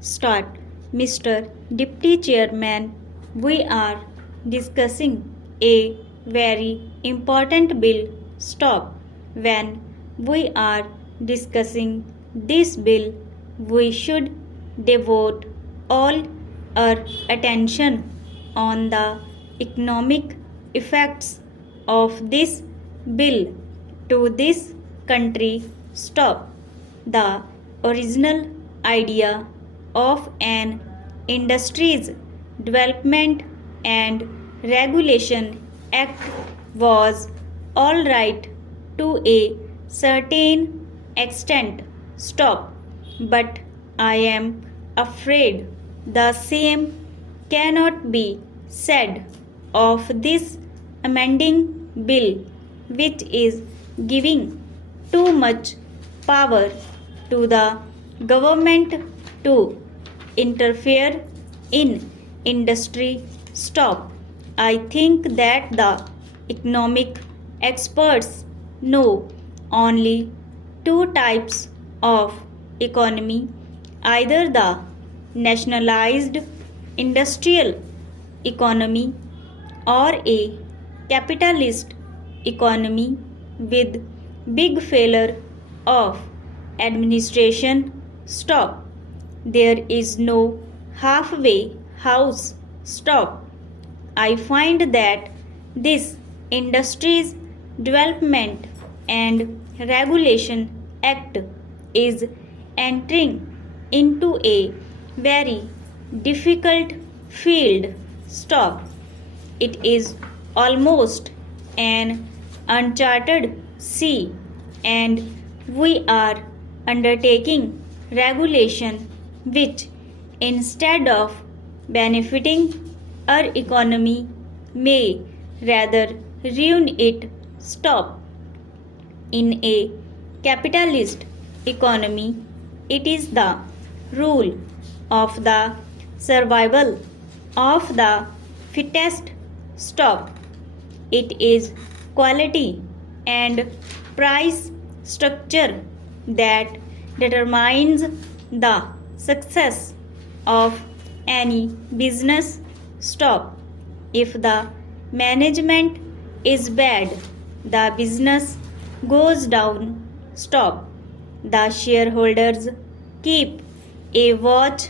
Start. Mr. Deputy Chairman, we are discussing a very important bill. Stop. When we are discussing this bill, we should devote all our attention on the economic effects of this bill to this country. Stop. The original idea of an Industries Development and Regulation Act was all right to a certain extent. Stop. But I am afraid the same cannot be said of this amending bill, which is giving too much power to the government to interfere in industry. Stop. I think that the economic experts know only two types of economy, either the nationalized industrial economy or a capitalist economy with big failure of administration. Stop. There is no halfway house. Stop. I find that this Industries Development and Regulation Act is entering into a very difficult field. Stop. It is almost an uncharted sea, and we are undertaking regulation which, instead of benefiting our economy, may rather ruin it. Stop. In a capitalist economy, it is the rule of the survival of the fittest. Stop. It is quality and price structure that determines the success of any business. Stop. If the management is bad, the business goes down. Stop. The shareholders keep a watch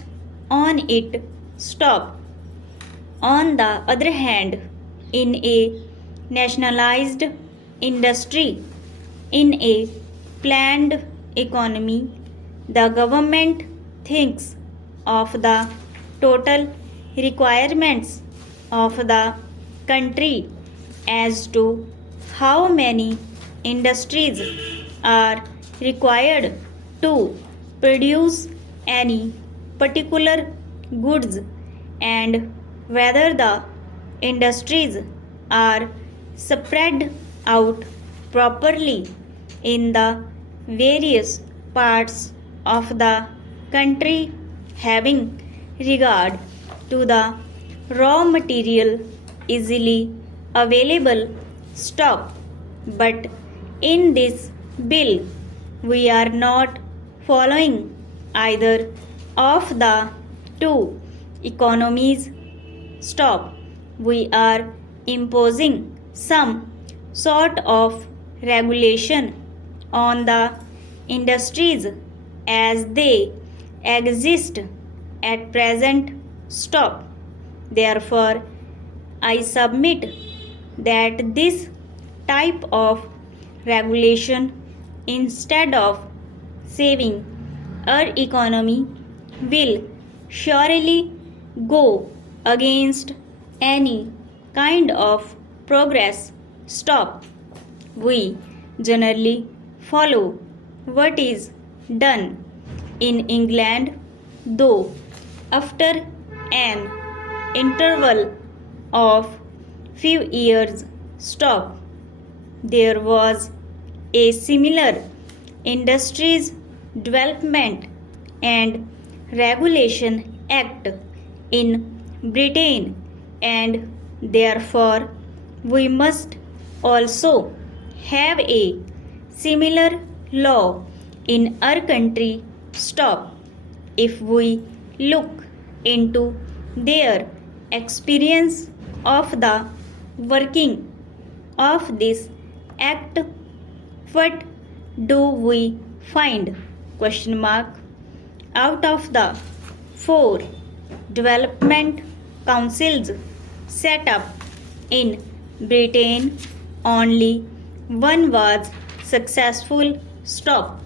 on it. Stop. On the other hand, in a nationalized industry, in a planned economy, the government thinks of the total requirements of the country as to how many industries are required to produce any particular goods and whether the industries are spread out properly in the various parts of the country, having regard to the raw material easily available. Stop. But in this bill, we are not following either of the two economies. Stop. We are imposing some sort of regulation on the industries as they exist at present. Stop. Therefore, I submit that this type of regulation, instead of saving our economy, will surely go against any kind of progress. Stop. We generally follow what is done in England, though after an interval of few years. Stop. There was a similar Industries Development and Regulation Act in Britain, and therefore we must also have a similar law in our country. Stop. If we look into their experience of the working of this act, what do we find? Question mark. Out of the 4 development councils set up in Britain, only one was successful. Stop.